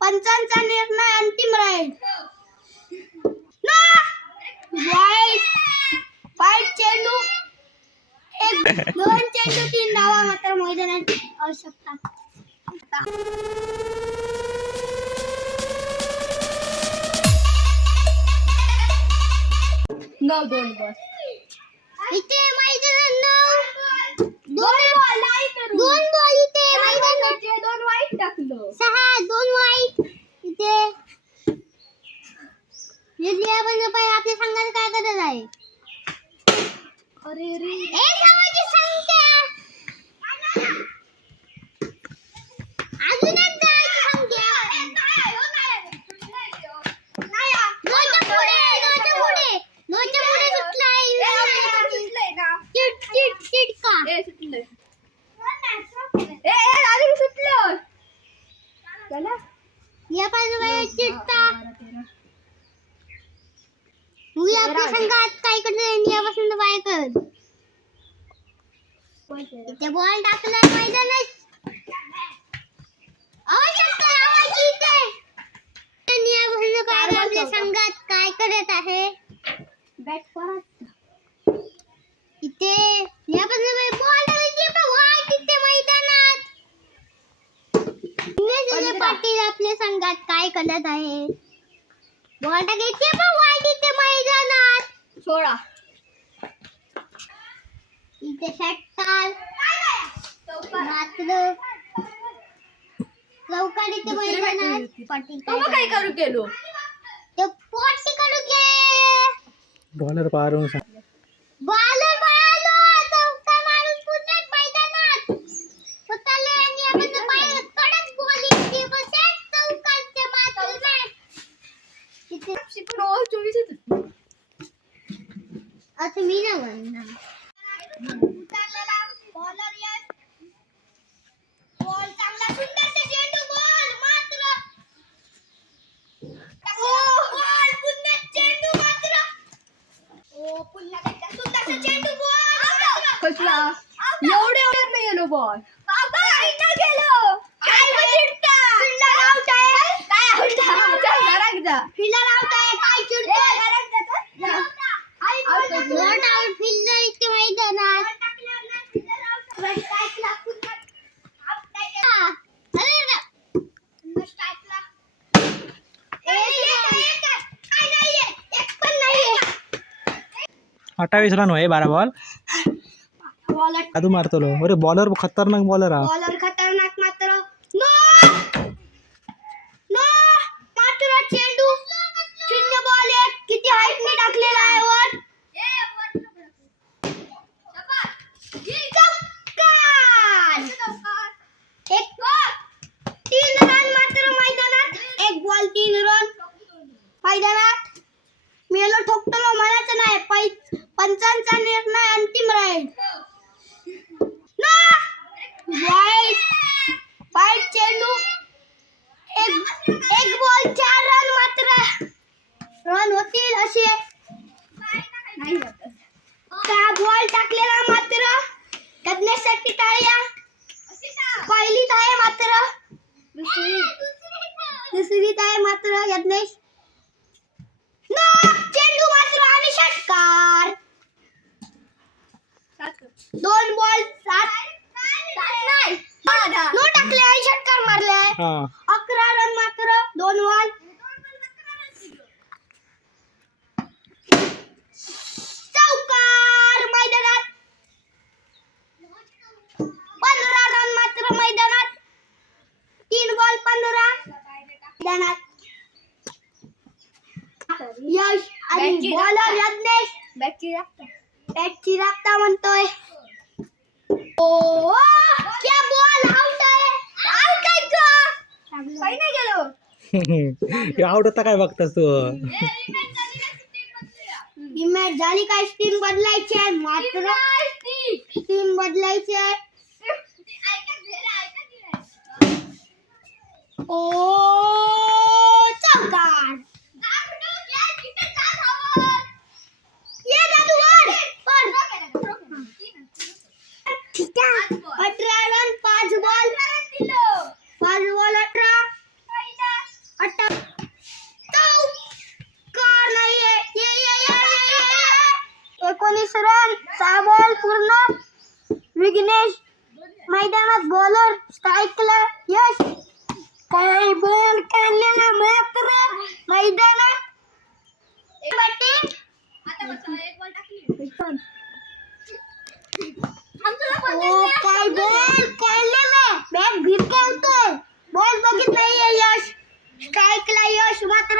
पंचांचा निर्णय अंतिम राहील. वाईट चेंडू, दोन चेंडू 3 धावा मात्र मैदानात आवश्यकता. दोन बॉल इथे मैदानात दोन बॉल इथे मैदानात 2 वाईट टाकलो 2 वाईट इथे. आपण आपल्या संघात काय करत आहे. अरे रे एक धावाची संख्या अजून एक धावाची संख्या आपल्या संघात काय करत यापासून बाय कर इथे बॉल टाकला मैदानात आपल्या संघात काय करत आहे. बॅट परत इथे यापासून बॉल इथे मैदानात पाटील आपल्या संघात काय करत आहे. बॉल टाकायचे पण वाईट इथे मैदानात 16 इथे षटकार मात्र चौकार इथे मैदानात पाटील काय करू केलो ते पोटी करू के बॉलर पारून बॉलर पळालो चौका मारून पुन्हा मैदानात स्वतःला आणि आपण पाय कडक बॉलिंग ते बसे चौकाचे मात्र नाही इथे 24 आता मी ना म्हणणार उतरलेला बॉलर यस बॉल चांगला सुंदर चेंडू बॉल मात्र बॉल पुन्हा चेंडू मात्र पुन्हा एकदा सुंदर चेंडू बॉल कसला एवढे नाही गेलो बॉल बाबा इथं गेलो काय चिडता फिल्डर आउट आहे काय आउट चल घरात जा फिल्डर आउट आहे काय चिडतो घरात जा नॉट आउट फिल्डर इथे मैदानात फिल्डर स्ट्राइकला पुन्हा अरे पुन्हा स्ट्राइकला काय नाहीये एक पण नाहीये 28 रन होय 12 बॉल बॉलर कादू मारतो लो. अरे बॉलर खतरनाक बॉलर हा. बॉलर खतरनाक मात्र नो मात्र चेंडू 0 बॉल एक किती हाईट ने टाकलेला आहे वर एक 3 रन मात्र मैदानात 1 बॉल 3 रन मैदानात मेलो ठोकतो म्हणायचं नाही. पंचांचा निर्णय अंतिम राहील. वाईट चेंडू एक बॉल 4 रन मात्र रन होतील असे का बॉल टाकलेला मात्र यज्ञेशसाठी टाळ्या. पहिलीत आहे मात्र दुसरीत आहे मात्र यज्ञेश चेंडू मात्र आणि षटकार 2 बॉल 7 नाही नो टाकले आणि षटकार मारले 11 रन मात्र 2 बॉल चौकार मैदानात 15 रन मात्र मैदानात 3 बॉल 15 मैदानात यश आणि बॉलर यज्ञेश बॅटची राखता म्हणतोय. ओ क्या बॉल आउट आहे काही नाही गेलो आउट होता काय बघतास तू. ही मॅच झाली काय टीम बदलायची आहे मात्र टीम बदलायची आहे. ओ चौकार ये दादू वर 18 रन 5 बॉल 18 मात्र स्ट्राईकला यश. काय बॉल काढलेला मात्र मैदानात. काय बॉल काढलेला बॅट भिरकावतोय. बॉल बघित नाहीये यश. स्ट्राईकला यश मात्र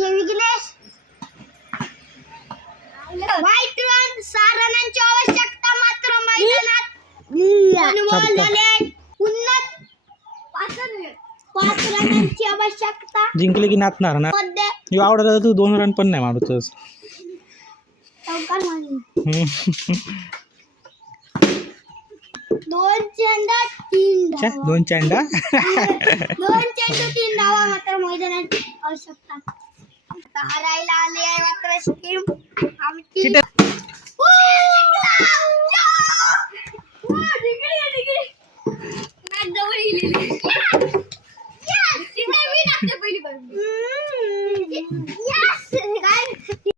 विघ्नेश. वाईट रन 6 रनांची आवश्यकता मात्र मैदानात. बॉल झाले उन्नत 5 रनांची आवश्यकता. जिंकले की नाचणार ना. मध्ये यो आवडत तू 2 रन पण नाही मारतोस. चौकार मारली. 2 चेंडा 3 धावा. 2 चेंडा 2 चेंडू 3 धावा मात्र मैदानात आवश्यकता. हारायला आले आहे मात्र टीम आमची. किती? मॅच जवळ गेलेली.